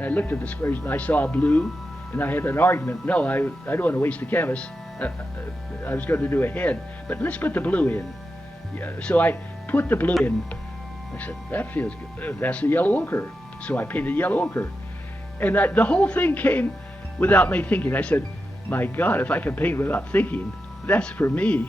And I looked at the squares and I saw blue, and I had an argument. No, I don't want to waste the canvas. I was going to do a head, but let's put the blue in. Yeah, so I put the blue in. I said, that feels good. That's the yellow ochre. So I painted yellow ochre. And the whole thing came without me thinking. I said, my God, if I can paint without thinking, that's for me.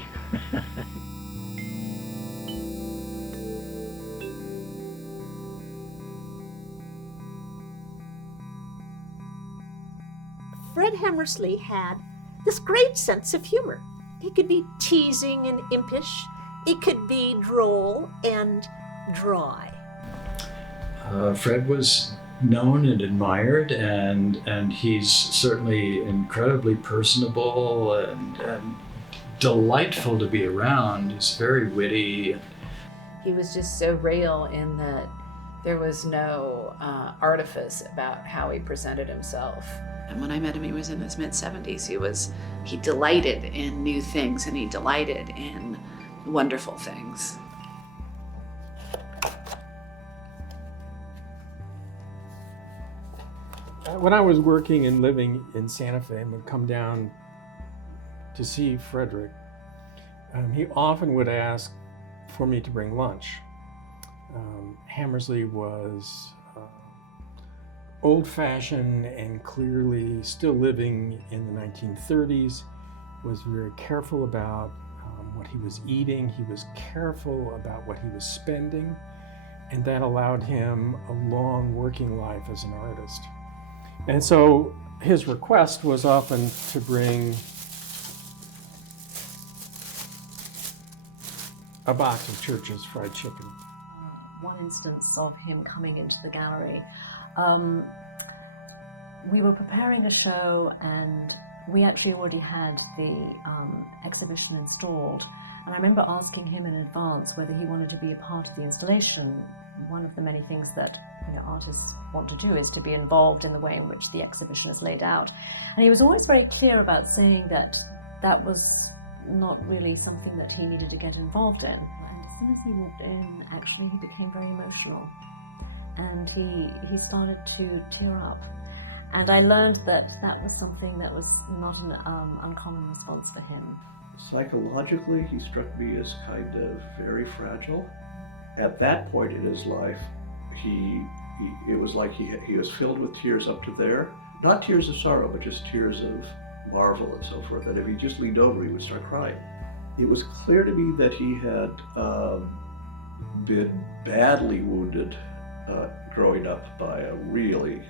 Fred Hammersley had this great sense of humor. It could be teasing and impish. It could be droll and dry. Fred was known and admired, and he's certainly incredibly personable and delightful to be around. He's very witty. He was just so real in that there was no artifice about how he presented himself. And when I met him, he was in his mid-70s. He delighted in new things, and he delighted in wonderful things. When I was working and living in Santa Fe and would come down to see Frederick, he often would ask for me to bring lunch. Hammersley was old-fashioned and clearly still living in the 1930s, was very careful about what he was eating. He was careful about what he was spending, and that allowed him a long working life as an artist. And so his request was often to bring a box of Church's fried chicken. One instance of him coming into the gallery, we were preparing a show and we actually already had the exhibition installed. And I remember asking him in advance whether he wanted to be a part of the installation. One of the many things that artists want to do is to be involved in the way in which the exhibition is laid out. And he was always very clear about saying that that was not really something that he needed to get involved in. And as soon as he walked in, actually he became very emotional. And he started to tear up. And I learned that that was something that was not an uncommon response for him. Psychologically, he struck me as kind of very fragile. At that point in his life, it was like he was filled with tears up to there. Not tears of sorrow, but just tears of marvel and so forth. And if he just leaned over, he would start crying. It was clear to me that he had been badly wounded growing up by a really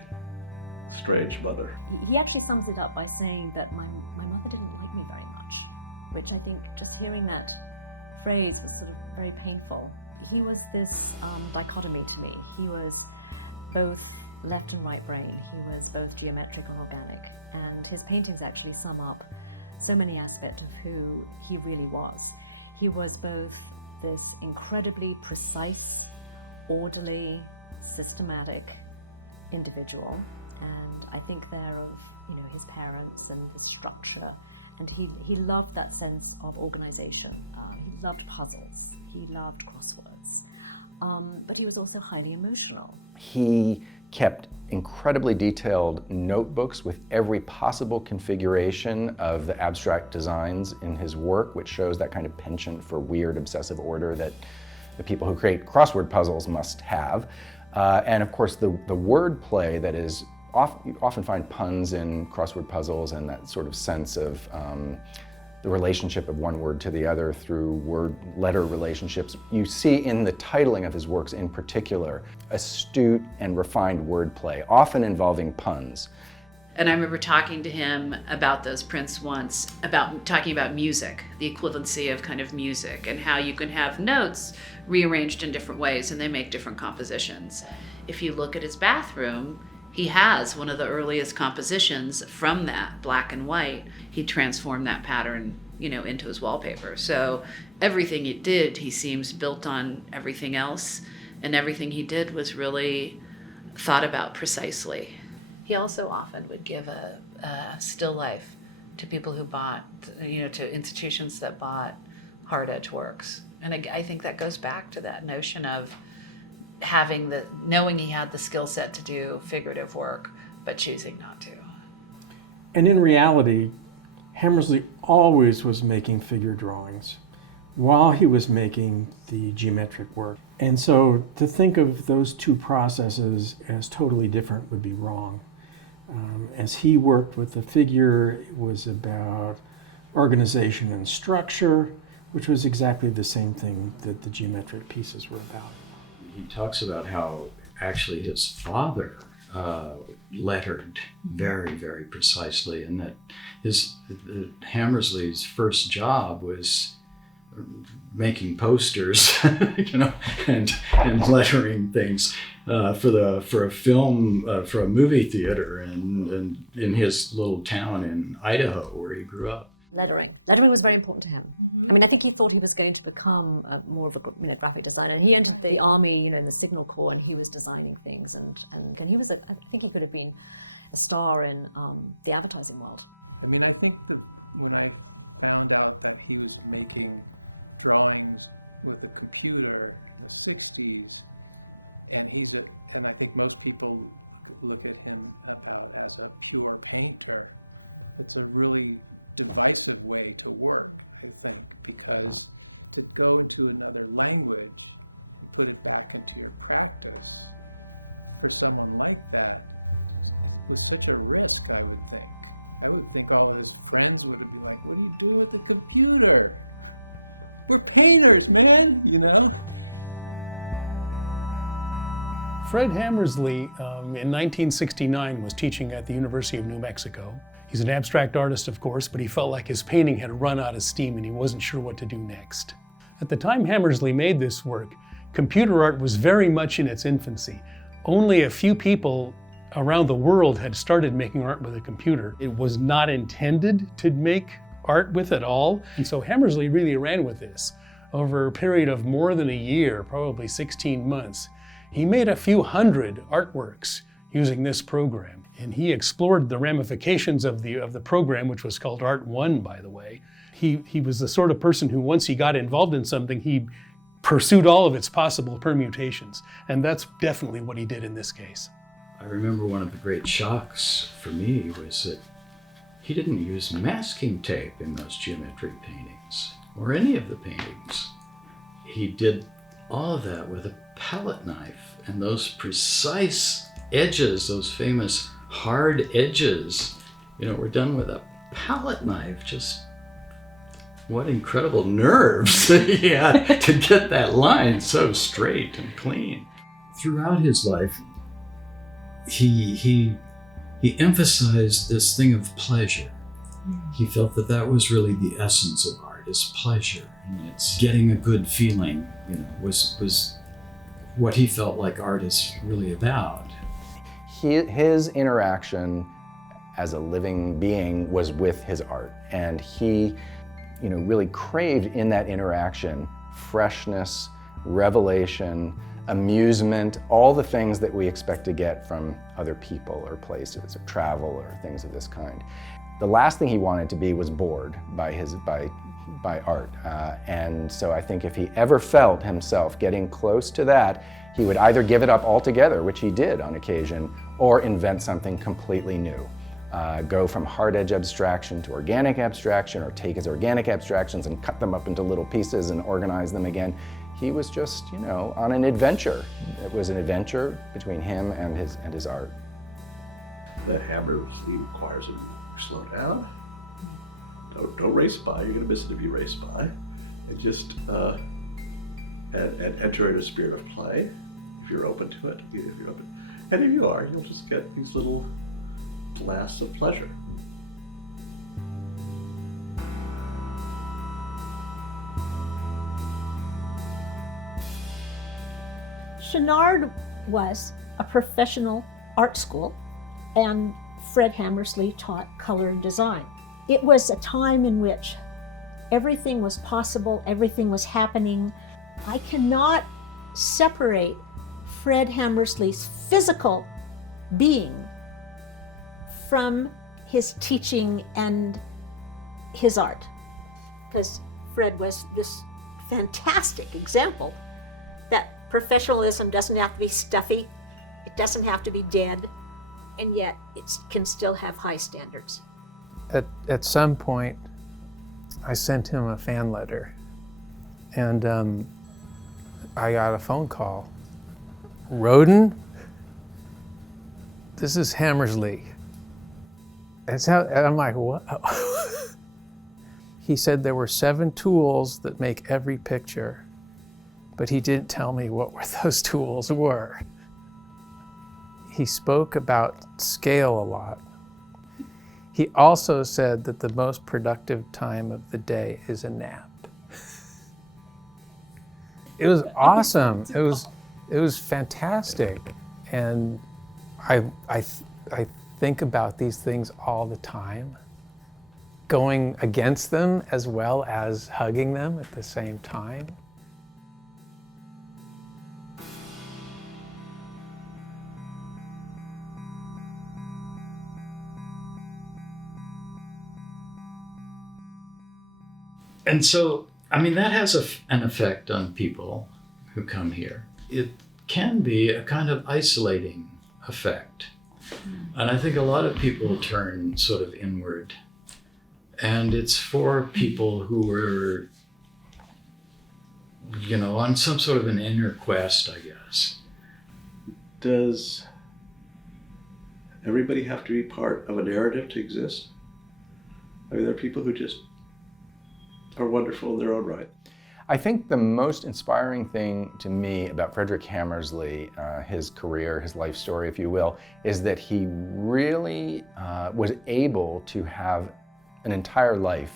strange mother. He actually sums it up by saying that my mother didn't like me very much, which I think just hearing that phrase was sort of very painful. He was this dichotomy to me. He was both left and right brain. He was both geometric and organic. And his paintings actually sum up so many aspects of who he really was. He was both this incredibly precise, orderly, systematic individual. And I think there of his parents and the structure. And he loved that sense of organization. He loved puzzles. He loved crosswords. But he was also highly emotional. He kept incredibly detailed notebooks with every possible configuration of the abstract designs in his work, which shows that kind of penchant for weird obsessive order that the people who create crossword puzzles must have. And of course the word play that is you often find puns in crossword puzzles and that sort of sense of the relationship of one word to the other through word-letter relationships. You see in the titling of his works in particular, astute and refined wordplay, often involving puns. And I remember talking to him about those prints once, talking about music, the equivalency of kind of music, and how you can have notes rearranged in different ways and they make different compositions. If you look at his bathroom, he has one of the earliest compositions from that, black and white. He transformed that pattern, into his wallpaper. So everything he did, he seems built on everything else, and everything he did was really thought about precisely. He also often would give a still life to people who bought, to institutions that bought hard edge works. And I think that goes back to that notion of knowing he had the skill set to do figurative work, but choosing not to. And in reality, Hammersley always was making figure drawings while he was making the geometric work. And so to think of those two processes as totally different would be wrong. As he worked with the figure, it was about organization and structure, which was exactly the same thing that the geometric pieces were about. He talks about how actually his father lettered very, very precisely, and that Hammersley's first job was making posters, and lettering things for a film, for a movie theater, and in his little town in Idaho where he grew up. Lettering was very important to him. I mean, I think he thought he was going to become more of a graphic designer. And he entered the army, in the Signal Corps, and he was designing things. And he was, I think he could have been a star in the advertising world. I mean, I think that when I found out that he was making drawings with a computer in the 60s, and I think most people look at him as a pure painter, it's a really divisive way to work, I think, because to go to another language, to put it back into your practice, for someone like that, was such a risk, I would think. I would think all of his friends would be like, what are you doing with the computer? We're painters, man, Fred Hammersley, in 1969, was teaching at the University of New Mexico. He's an abstract artist, of course, but he felt like his painting had run out of steam and he wasn't sure what to do next. At the time Hammersley made this work, computer art was very much in its infancy. Only a few people around the world had started making art with a computer. It was not intended to make art with at all, and so Hammersley really ran with this. Over a period of more than a year, probably 16 months, he made a few hundred artworks using this program. And he explored the ramifications of the program, which was called Art 1, by the way. He was the sort of person who, once he got involved in something, he pursued all of its possible permutations. And that's definitely what he did in this case. I remember one of the great shocks for me was that he didn't use masking tape in those geometric paintings, or any of the paintings. He did all of that with a palette knife, and those precise edges, those famous hard edges, were done with a palette knife. Just what incredible nerves he had to get that line so straight and clean. Throughout his life, he emphasized this thing of pleasure. He felt that was really the essence of art, is pleasure, and it's getting a good feeling, was what he felt like art is really about. His interaction as a living being was with his art, and he, really craved in that interaction freshness, revelation, amusement, all the things that we expect to get from other people or places or travel or things of this kind. The last thing he wanted to be was bored by art, and so I think if he ever felt himself getting close to that, he would either give it up altogether, which he did on occasion, or invent something completely new. Go from hard edge abstraction to organic abstraction, or take his organic abstractions and cut them up into little pieces and organize them again. He was just, on an adventure. It was an adventure between him and his art. The Hammersley requires him to slow down. Don't race by. You're going to miss it if you race by. And just and enter in a spirit of play. If you're open to it, and if you are, you'll just get these little blasts of pleasure. Chouinard was a professional art school, and Fred Hammersley taught color and design. It was a time in which everything was possible, everything was happening. I cannot separate Fred Hammersley's physical being from his teaching and his art, because Fred was this fantastic example that Professionalism doesn't have to be stuffy. It doesn't have to be dead. And yet it can still have high standards. At some point, I sent him a fan letter, and I got a phone call. Roden, this is Hammersley. And I'm like, what? He said there were 7 tools that make every picture, but he didn't tell me what those tools were. He spoke about scale a lot. He also said that the most productive time of the day is a nap. It was awesome. It was fantastic. And I think about these things all the time, going against them as well as hugging them at the same time. And so, I mean, that has an effect on people who come here. It can be a kind of isolating effect. And I think a lot of people turn sort of inward. And it's for people who are, you know, on some sort of an inner quest, I guess. Does everybody have to be part of a narrative to exist? I mean, there are people who just are wonderful in their own right. I think the most inspiring thing to me about Frederick Hammersley, his career, his life story, if you will, is that he really was able to have an entire life,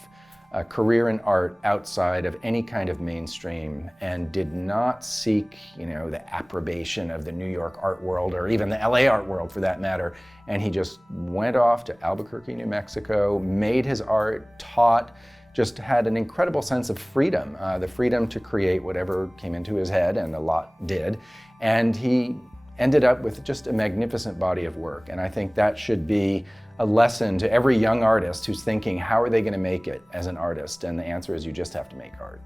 a career in art outside of any kind of mainstream, and did not seek, you know, the approbation of the New York art world or even the LA art world for that matter. And he just went off to Albuquerque, New Mexico, made his art, taught, just had an incredible sense of freedom, the freedom to create whatever came into his head, and a lot did. And he ended up with just a magnificent body of work. And I think that should be a lesson to every young artist who's thinking, how are they going to make it as an artist? And the answer is you just have to make art.